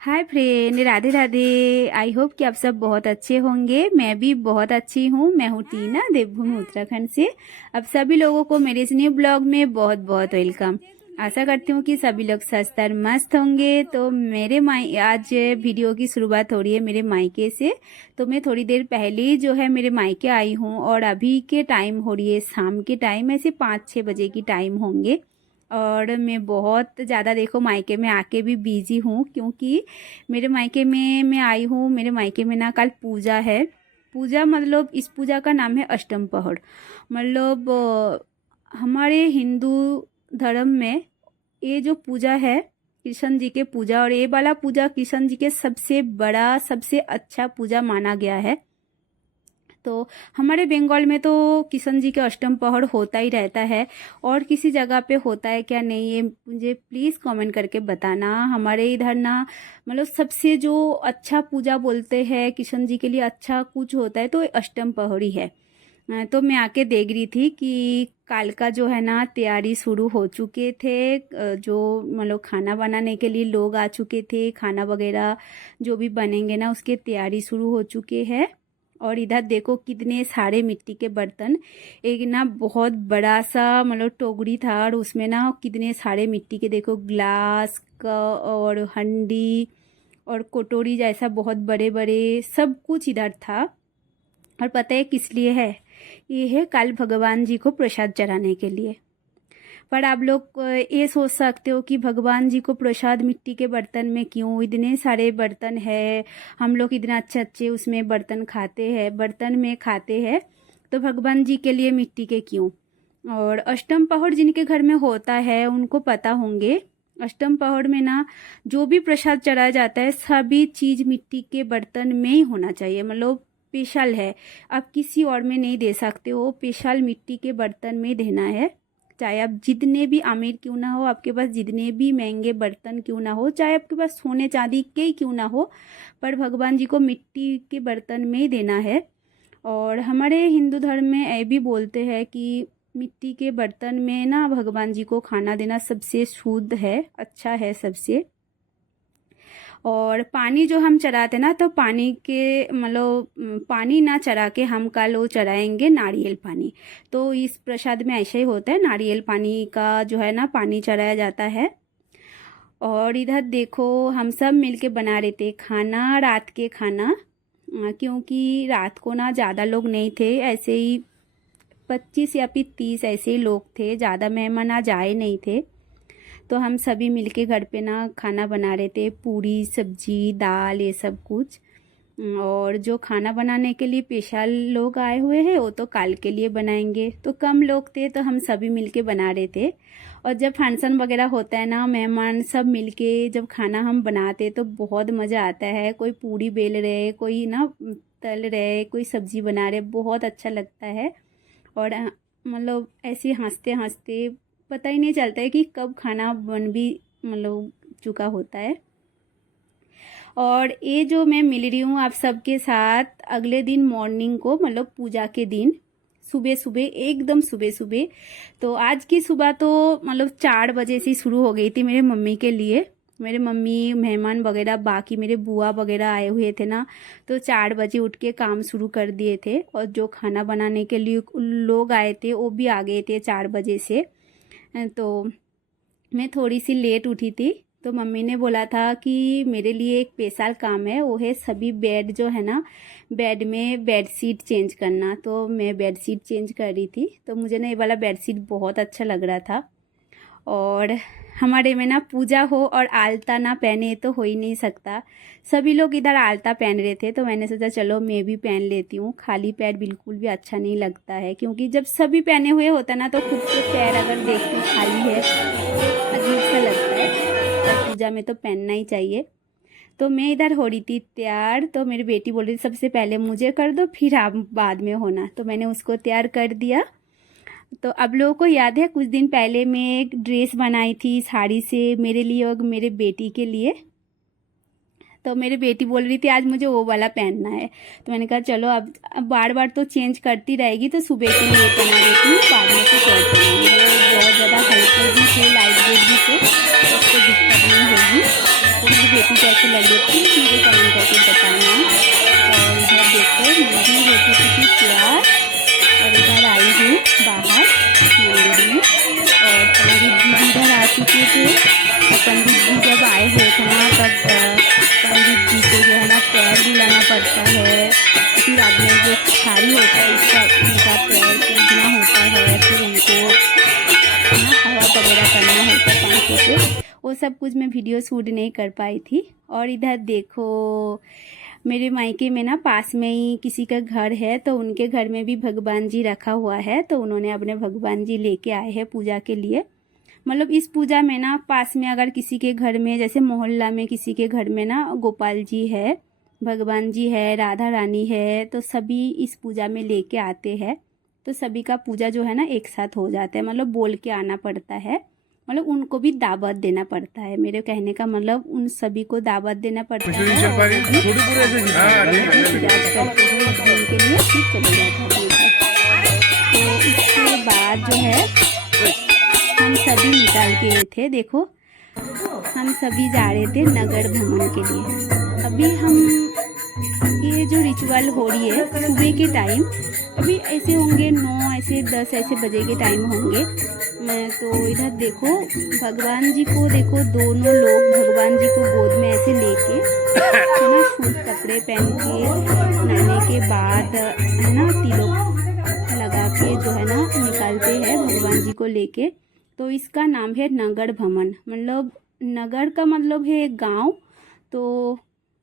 Hi friend, Radhe Radhe. I hope कि आप सब बहुत अच्छे होंगे। मैं भी बहुत अच्छी हूँ। मैं हूँ टीना, देवभूमि उत्तराखंड से। अब सभी लोगों को मेरे इस न्यू ब्लॉग में बहुत बहुत वेलकम। आशा करती हूँ कि सभी लोग स्वस्थ और मस्त होंगे। तो मेरे आज वीडियो की शुरुआत हो रही है मेरे मायके से। तो मैं थोड़ी देर पहले ही जो है मेरे मायके आई हूँ और अभी के टाइम हो रही है शाम के टाइम, ऐसे 5-6 बजे की टाइम होंगे। और मैं बहुत ज़्यादा देखो मायके में आके भी बिजी हूँ, क्योंकि मेरे मायके में मैं आई हूँ। मेरे मायके में ना कल पूजा है। पूजा मतलब इस पूजा का नाम है अष्टम पहर। मतलब हमारे हिंदू धर्म में ये जो पूजा है कृष्ण जी के पूजा, और ये वाला पूजा कृष्ण जी के सबसे बड़ा सबसे अच्छा पूजा माना गया है। तो हमारे बंगाल में तो किशन जी के अष्टम पहर होता ही रहता है। और किसी जगह पे होता है क्या नहीं, ये मुझे प्लीज़ कमेंट करके बताना। हमारे इधर ना मतलब सबसे जो अच्छा पूजा बोलते हैं किशन जी के लिए, अच्छा कुछ होता है तो अष्टम पहर ही है। तो मैं आके देख रही थी कि कल का जो है ना तैयारी शुरू हो चुके थे। जो मतलब खाना बनाने के लिए लोग आ चुके थे, खाना वगैरह जो भी बनेंगे ना उसके तैयारी शुरू हो चुके हैं। और इधर देखो कितने सारे मिट्टी के बर्तन। एक ना बहुत बड़ा सा मतलब टोकरी था और उसमें ना कितने सारे मिट्टी के देखो ग्लास का और हंडी और कटोरी जैसा बहुत बड़े बड़े सब कुछ इधर था। और पता है किस लिए है? ये है कल भगवान जी को प्रसाद चढ़ाने के लिए। पर आप लोग ये सोच सकते हो कि भगवान जी को प्रसाद मिट्टी के बर्तन में क्यों? इतने सारे बर्तन है, हम लोग इतना अच्छे अच्छे उसमें बर्तन खाते हैं, बर्तन में खाते हैं, तो भगवान जी के लिए मिट्टी के क्यों? और अष्टम पहर जिनके घर में होता है उनको पता होंगे। अष्टम पहर में ना जो भी प्रसाद चढ़ाया जाता है सभी चीज़ मिट्टी के बर्तन में ही होना चाहिए। मतलब स्पेशल है, आप किसी और में नहीं दे सकते हो, स्पेशल मिट्टी के बर्तन में देना है। चाहे आप जितने भी अमीर क्यों ना हो, आपके पास जितने भी महंगे बर्तन क्यों ना हो, चाहे आपके पास सोने चांदी के ही क्यों ना हो, पर भगवान जी को मिट्टी के बर्तन में ही देना है। और हमारे हिंदू धर्म में ये भी बोलते हैं कि मिट्टी के बर्तन में ना भगवान जी को खाना देना सबसे शुद्ध है, अच्छा है सबसे। और पानी जो हम चढ़ाते ना, तो पानी के मतलब पानी ना चढ़ा के हम कल वो चढ़ाएंगे नारियल पानी। तो इस प्रसाद में ऐसा ही होता है, नारियल पानी का जो है ना पानी चढ़ाया जाता है। और इधर देखो हम सब मिलके बना रहे थे खाना, रात के खाना। क्योंकि रात को ना ज़्यादा लोग नहीं थे, ऐसे ही 25 या फिर 30 ऐसे ही लोग थे, ज़्यादा मेहमान आज आए नहीं थे। तो हम सभी मिलके घर पे ना खाना बना रहे थे, पूरी सब्जी दाल ये सब कुछ। और जो खाना बनाने के लिए स्पेशल लोग आए हुए हैं वो तो कल के लिए बनाएंगे। तो कम लोग थे तो हम सभी मिलके बना रहे थे। और जब फंक्शन वगैरह होता है ना, मेहमान सब मिलके जब खाना हम बनाते तो बहुत मज़ा आता है। कोई पूरी बेल रहे, कोई ना तल रहे, कोई सब्जी बना रहे, बहुत अच्छा लगता है। और मतलब ऐसे हंसते हंसते पता ही नहीं चलता है कि कब खाना बन भी मतलब चुका होता है। और ये जो मैं मिल रही हूँ आप सबके साथ अगले दिन मॉर्निंग को, मतलब पूजा के दिन सुबह सुबह, एकदम सुबह सुबह। तो आज की सुबह तो मतलब 4 बजे से शुरू हो गई थी मेरे मम्मी के लिए। मेरे मम्मी मेहमान वगैरह बाकी मेरे बुआ वगैरह आए हुए थे ना, तो 4 बजे उठ के काम शुरू कर दिए थे। और जो खाना बनाने के लिए लोग आए थे वो भी आ गए थे 4 बजे से। तो मैं थोड़ी सी लेट उठी थी। तो मम्मी ने बोला था कि मेरे लिए एक स्पेशल काम है, वो है सभी बेड जो है ना, बेड में बेडशीट चेंज करना। तो मैं बेडशीट चेंज कर रही थी, तो मुझे ना ये वाला बेडशीट बहुत अच्छा लग रहा था। और हमारे में ना पूजा हो और आलता ना पहने तो हो ही नहीं सकता। सभी लोग इधर आलता पहन रहे थे तो मैंने सोचा चलो मैं भी पहन लेती हूँ। खाली पैर बिल्कुल भी अच्छा नहीं लगता है, क्योंकि जब सभी पहने हुए होता ना तो खुद के पैर अगर देखते खाली है अजीब सा लगता है। पर पूजा में तो पहनना ही चाहिए। तो मैं इधर हो रही थी तैयार, तो मेरी बेटी बोल रही थी सबसे पहले मुझे कर दो फिर आप बाद में होना। तो मैंने उसको तैयार कर दिया। तो अब लोगों को याद है कुछ दिन पहले मैं एक ड्रेस बनाई थी साड़ी से मेरे लिए और मेरे बेटी के लिए। तो मेरी बेटी बोल रही थी आज मुझे वो वाला पहनना है। तो मैंने कहा चलो अब बार बार तो चेंज करती रहेगी तो सुबह के लिए पहना देती हूँ, बाद में कुछ और पहनाऊंगी। वो बहुत ज़्यादा हल्के भी थे, लाइट वेट भी थे, उसको दिक्कत नहीं होगी। तो मेरी खेती कैसे लगे प्लीज़ मुझे कमेंट करके बताना। और इधर देखो मेरी होती थी तैयार और इधर आई हूँ बाहर मंदिर में। और पंडित जी भी इधर आ चुके थे। और पंडित जी जब आए हुए थे ना तब पंडित जी को जो है ना पैर धुलाना पड़ता है। फिर आदमी जो साड़ी होता है उसका उनका पैर पूजना होता है। फिर उनको ना हवा वगैरह करना होता है पंखों से। वो सब कुछ मैं वीडियो शूट नहीं कर पाई थी। और इधर देखो मेरे मायके में ना पास में ही किसी का घर है, तो उनके घर में भी भगवान जी रखा हुआ है। तो उन्होंने अपने भगवान जी लेके आए हैं पूजा के लिए। मतलब इस पूजा में ना पास में अगर किसी के घर में जैसे मोहल्ला में किसी के घर में ना गोपाल जी है, भगवान जी है, राधा रानी है, तो सभी इस पूजा में लेके आते हैं। तो सभी का पूजा जो है ना एक साथ हो जाता है। मतलब बोल के आना पड़ता है, मतलब उनको भी दावत देना पड़ता है। मेरे कहने का मतलब उन सभी को दावत देना पड़ता है। और इजाज़ करते हैं एक दिन के लिए, फिर चले जाते हैं। तो इसके बाद जो है हम सभी निकाल के थे, देखो हम सभी जा रहे थे नगर भ्रमण के लिए। अभी हम ये जो रिचुअल हो रही है सुबह के टाइम, अभी ऐसे होंगे 9 ऐसे 10 ऐसे बजे के टाइम होंगे। तो इधर देखो भगवान जी को, देखो दोनों लोग भगवान जी को गोद में ऐसे लेके है ना शुद्ध कपड़े पहन के नहाने के बाद है ना तिलक लगा के जो है ना निकालते हैं भगवान जी को लेके। तो इसका नाम है नगर भ्रमण। मतलब नगर का मतलब है गांव, तो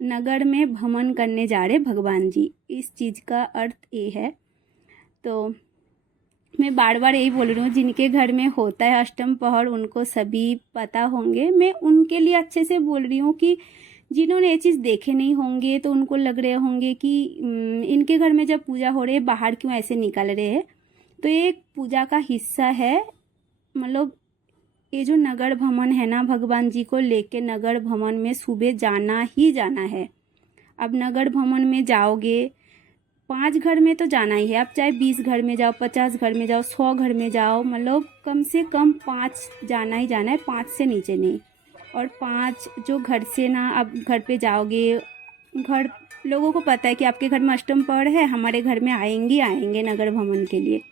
नगर में भ्रमण करने जा रहे भगवान जी, इस चीज़ का अर्थ ये है। तो मैं बार बार यही बोल रही हूँ, जिनके घर में होता है अष्टम पहर उनको सभी पता होंगे। मैं उनके लिए अच्छे से बोल रही हूँ कि जिन्होंने ये चीज़ देखे नहीं होंगे तो उनको लग रहे होंगे कि इनके घर में जब पूजा हो रही है बाहर क्यों ऐसे निकल रहे हैं। तो ये एक पूजा का हिस्सा है। मतलब ये जो नगर भ्रमण है ना, भगवान जी को लेके नगर भ्रमण में सुबह जाना ही जाना है। अब नगर भ्रमण में जाओगे 5 घर में तो जाना ही है। आप चाहे 20 घर में जाओ, 50 घर में जाओ, 100 घर में जाओ, मतलब कम से कम 5 जाना ही जाना है, 5 से नीचे नहीं। और 5 जो घर से ना अब घर पे जाओगे, घर लोगों को पता है कि आपके घर में अष्टम पहर है, हमारे घर में आएंगे नगर भ्रमण के लिए।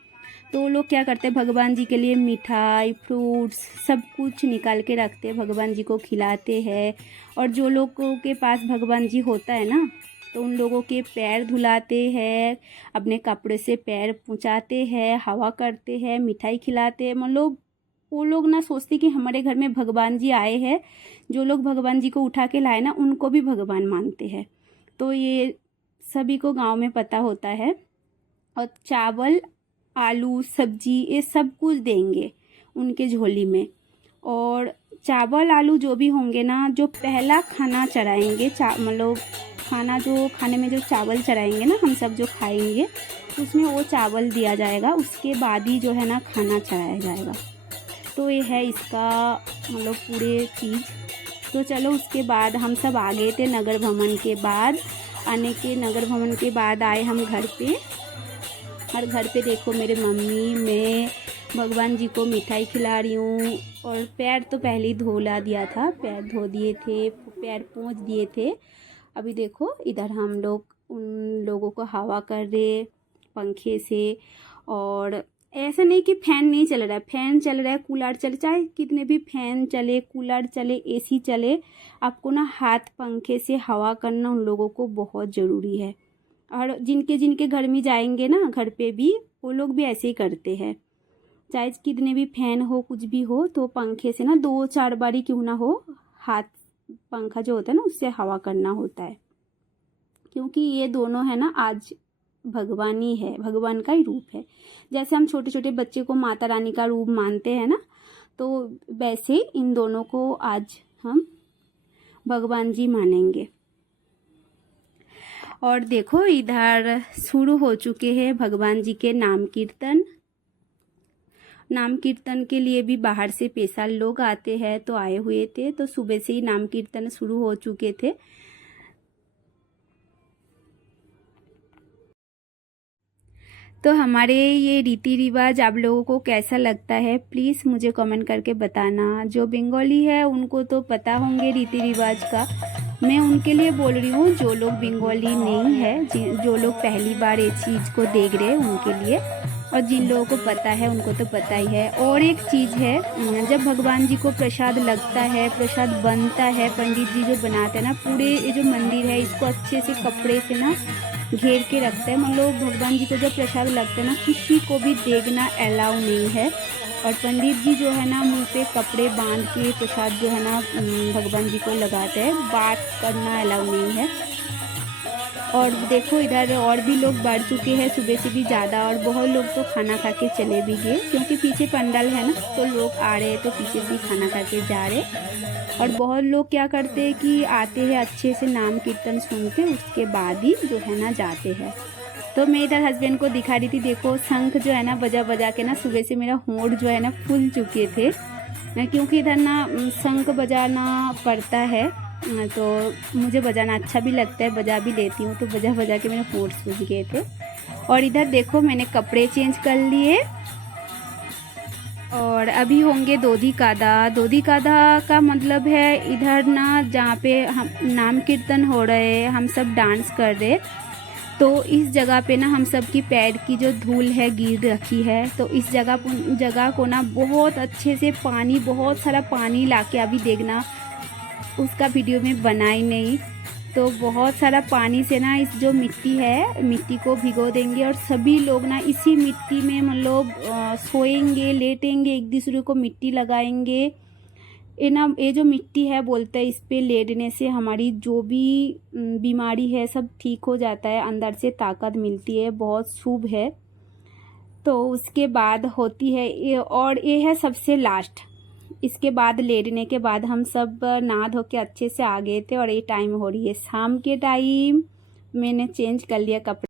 तो लोग क्या करते हैं भगवान जी के लिए मिठाई फ्रूट्स सब कुछ निकाल के रखते हैं, भगवान जी को खिलाते हैं। और जो लोगों के पास भगवान जी होता है ना, तो उन लोगों के पैर धुलाते हैं, अपने कपड़े से पैर पोंछाते हैं, हवा करते हैं, मिठाई खिलाते हैं। मतलब वो लोग ना सोचते कि हमारे घर में भगवान जी आए हैं। जो लोग भगवान जी को उठा के लाए ना उनको भी भगवान मानते हैं। तो ये सभी को गांव में पता होता है। और चावल आलू सब्जी ये सब कुछ देंगे उनके झोली में। और चावल आलू जो भी होंगे ना, जो पहला खाना चढ़ाएंगे मतलब खाना जो खाने में जो चावल चढ़ाएंगे ना हम सब जो खाएंगे, उसमें वो चावल दिया जाएगा। उसके बाद ही जो है ना खाना चढ़ाया जाएगा। तो ये है इसका मतलब पूरे चीज़। तो चलो उसके बाद हम सब आ गए थे नगर भ्रमण के बाद। नगर भ्रमण के बाद आए हम घर पे। और घर पे देखो मेरे मम्मी मैं भगवान जी को मिठाई खिला रही हूँ। और पैर तो पहले ही धोला दिया था, पैर धो दिए थे, पैर पोंछ दिए थे। अभी देखो इधर हम लोग उन लोगों को हवा कर रहे पंखे से। और ऐसा नहीं कि फ़ैन नहीं चल रहा है, फ़ैन चल रहा है, कूलर चले, चाहे कितने भी फ़ैन चले, कूलर चले, एसी चले, आपको ना हाथ पंखे से हवा करना उन लोगों को बहुत ज़रूरी है। और जिनके घर में जाएंगे ना घर पे भी वो लोग भी ऐसे ही करते हैं। चाहे कितने भी फैन हो कुछ भी हो, तो पंखे से ना 2-4 बारी क्यों ना हो, हाथ पंखा जो होता है ना उससे हवा करना होता है। क्योंकि ये दोनों है ना आज भगवान ही है, भगवान का ही रूप है। जैसे हम छोटे छोटे बच्चे को माता रानी का रूप मानते हैं ना, तो वैसे इन दोनों को आज हम भगवान जी मानेंगे। और देखो इधर शुरू हो चुके हैं भगवान जी के नाम कीर्तन। नाम कीर्तन के लिए भी बाहर से स्पेशल लोग आते हैं, तो आए हुए थे। तो सुबह से ही नाम कीर्तन शुरू हो चुके थे। तो हमारे ये रीति रिवाज आप लोगों को कैसा लगता है प्लीज़ मुझे कमेंट करके बताना। जो बंगाली है उनको तो पता होंगे रीति रिवाज का, मैं उनके लिए बोल रही हूँ जो लोग बंगाली नहीं है, जो लोग पहली बार ये चीज़ को देख रहे हैं उनके लिए, और जिन लोगों को पता है उनको तो पता ही है। और एक चीज़ है, जब भगवान जी को प्रसाद लगता है, प्रसाद बनता है, पंडित जी जो बनाते हैं ना, पूरे ये जो मंदिर है इसको अच्छे से कपड़े से ना घेर के रखते हैं। मतलब भगवान जी को जब प्रसाद लगता है ना, किसी को भी देखना अलाउ नहीं है। और पंडित जी जो है ना मुंह पे कपड़े बांध के प्रसाद जो है ना भगवान जी को लगाते हैं, बात करना अलाउ नहीं है। और देखो इधर और भी लोग बढ़ चुके हैं सुबह से भी ज़्यादा, और बहुत लोग तो खाना खा के चले भी गए, क्योंकि पीछे पंडाल है ना, तो लोग आ रहे हैं तो पीछे से खाना खा के जा रहे। और बहुत लोग क्या करते हैं कि आते हैं अच्छे से नाम कीर्तन सुनते, उसके बाद ही जो है ना जाते हैं। तो मैं इधर हस्बैंड को दिखा रही थी, देखो शंख जो है ना बजा बजा के ना सुबह से मेरा होंठ जो है ना फूल चुके थे, क्योंकि इधर ना शंख बजाना पड़ता है, तो मुझे बजाना अच्छा भी लगता है, बजा भी लेती हूँ, तो बजा बजा के मेरे होंठ सूज गए थे। और इधर देखो मैंने कपड़े चेंज कर लिए, और अभी होंगे दोधी कादा। दोधी कादा का मतलब है इधर ना जहाँ पे हम नाम कीर्तन हो रहे हैं, हम सब डांस कर रहे, तो इस जगह पे ना हम सब की पैर की जो धूल है गिर रखी है, तो इस जगह को ना बहुत अच्छे से पानी, बहुत सारा पानी लाके, अभी देखना उसका वीडियो में बनाई नहीं, तो बहुत सारा पानी से ना इस जो मिट्टी है, मिट्टी को भिगो देंगे, और सभी लोग ना इसी मिट्टी में मतलब सोएंगे, लेटेंगे, एक दूसरे को मिट्टी लगाएंगे। ये जो मिट्टी है बोलते हैं इस पे लेटने से हमारी जो भी बीमारी है सब ठीक हो जाता है, अंदर से ताकत मिलती है, बहुत शुभ है। तो उसके बाद होती है ये, और ये है सबसे लास्ट। इसके बाद लेटने के बाद हम सब नहा धो के अच्छे से आ गए थे, और ये टाइम हो रही है शाम के टाइम, मैंने चेंज कर लिया कपड़े।